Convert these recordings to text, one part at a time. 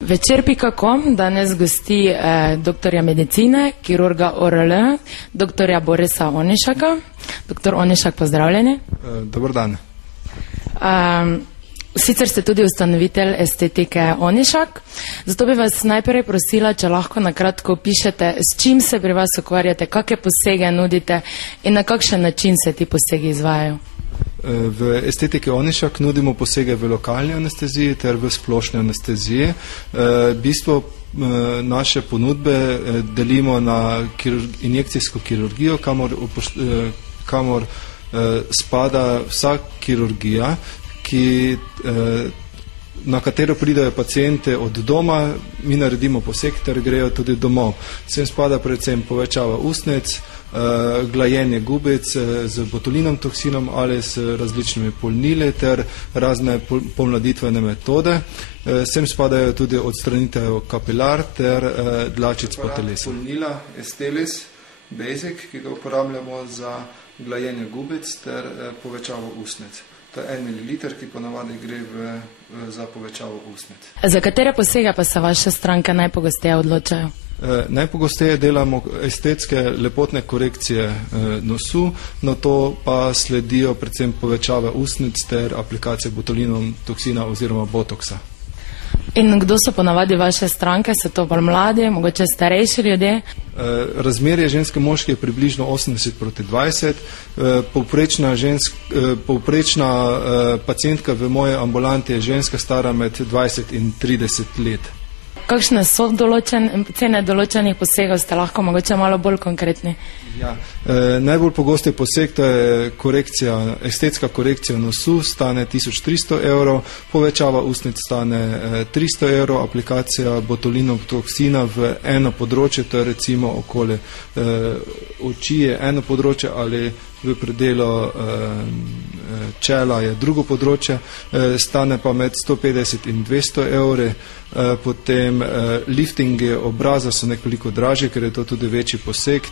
Večer.com danes gosti doktorja medicine, kirurga ORL, doktorja Borisa Onišaka. Doktor Onišak, pozdravljeni. Dobar dan. Sicer ste tudi ustanovitelj estetike Onišak, zato bi vas najprej prosila, če lahko na kratko opišete, s čim se pri vas ukvarjate, kakšne posege nudite in na kakšen način se ti posegi izvajajo. V estetiki Onišak nudimo posege v lokalni anesteziji ter v splošni anesteziji. Bistvo naše ponudbe delimo na injekcijsko kirurgijo, kamor spada vsa kirurgija, na katero pridajo pacijente od doma, mi naredimo poseg ter grejo tudi domov. Sem spada predvsem povečava ustnic, glajenje gubic z botulinom toksinom ali s različnimi polnili ter razne pomladitvene metode. Sem spadajo tudi odstranitev kapilar ter dlačic po telesu. Polnila Estelis Basic, ki ga uporabljamo za glajenje gubic ter povečavo ustnic. To je 1 ml, ki ponavadi gre za povečavo ustnic. Za katere posege pa se vaše stranke najpogosteje odločajo? Najpogosteje delamo estetske lepotne korekcije nosu, na to pa sledijo predvsem povečave ustnic ter aplikacije botulinom toksina oziroma botoksa. In kdo so ponavadi vaše stranke? So to bolj mladi, mogoče starejši ljudje? Razmerje ženske-moške je približno 80:20. Povprečna pacientka v moje ambulanti je ženska stara med 20 in 30 let. Kakšne so cene določenih posegov, ste lahko mogoče malo bolj konkretni? Ja, najbolj pogost je poseg, to je estetska korekcija nosu, stane 1300 €, povečava ustnic stane 300 €, aplikacija botulinov toksina v eno področje, to je recimo okoli oči je eno področje ali v predelu čela je drugo področje, stane pa med 150 in 200 €. Potem liftingi obraza so nekoliko dražji, ker je to tudi večji poseg,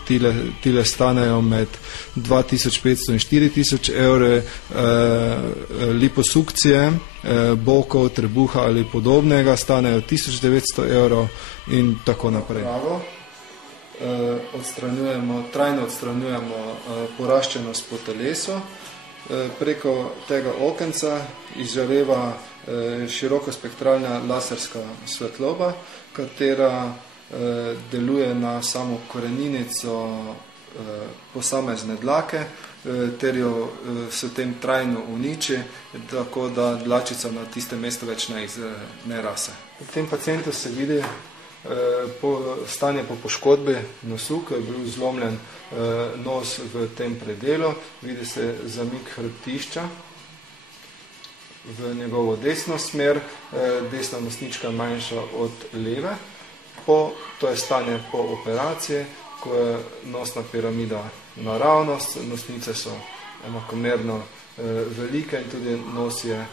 tile stanejo med 2500 in 4000 €, liposukcije, bokov, trebuha ali podobnega stanejo 1900 € in tako naprej. Trajno odstranjujemo poraščenost po telesu, preko tega okenca izžareva širokospektralna laserska svetloba, katera deluje na samo koreninico posamezne dlake, ter jo s tem trajno uniči, tako da dlačica na tistem mestu več ne rase. V tem pacientu se vidi stanje po poškodbi nosu, ko je bil zlomljen nos v tem predelu, vidi se zamik hrbtišča v njegovo desno smer, desna nosnička manjša od leve. To je stanje po operaciji, ko je nosna piramida naravnost, nosnice so enakomerno velike in tudi nos je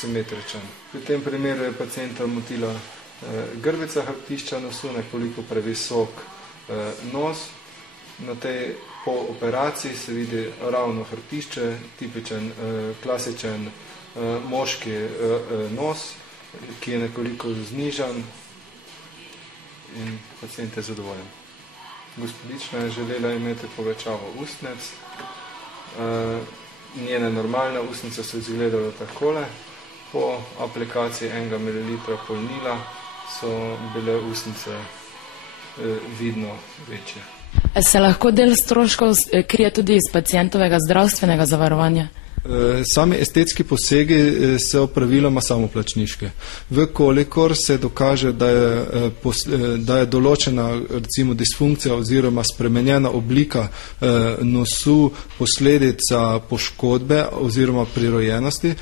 simetričen. V tem primeru je pacienta motila grbica hrbtišča nosu, nekoliko previsok nos. Po operaciji se vidi ravno hrbtišče, tipičen, klasičen moški nos, ki je nekoliko znižan in pacient je zadovoljen. Gospodična je želela imeti povečavo ustnic. Njene normalne ustnice so izgledale takole. Po aplikaciji 1 ml polnila so bile ustnice vidno večje. Se lahko del stroškov krije tudi iz pacientovega zdravstvenega zavarovanja? Sami estetski posegi so praviloma samoplačniški. Vkolikor se dokaže, da je določena recimo disfunkcija oziroma spremenjena oblika nosu posledica poškodbe oziroma prirojenosti,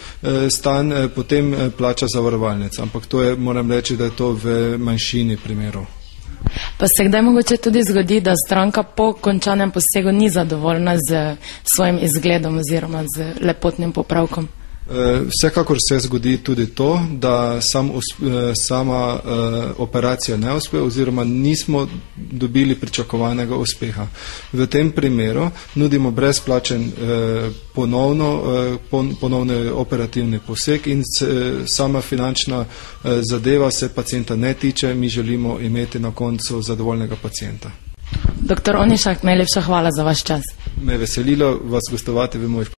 potem plača zavarovalnica. Ampak moram reči, da je to v manjšini primerov. Pa se kdaj mogoče tudi zgodi, da stranka po končanem posegu ni zadovoljna z svojim izgledom oziroma z lepotnim popravkom? Vsekakor se zgodi tudi to, da sama operacija ne uspe oziroma nismo dobili pričakovanega uspeha. V tem primeru nudimo brezplačen ponovni operativni poseg in sama finančna zadeva se pacienta ne tiče, mi želimo imeti na koncu zadovoljnega pacienta. Dr. Onišak, najlepša hvala za vaš čas. Me veselilo vas gostovati v mojih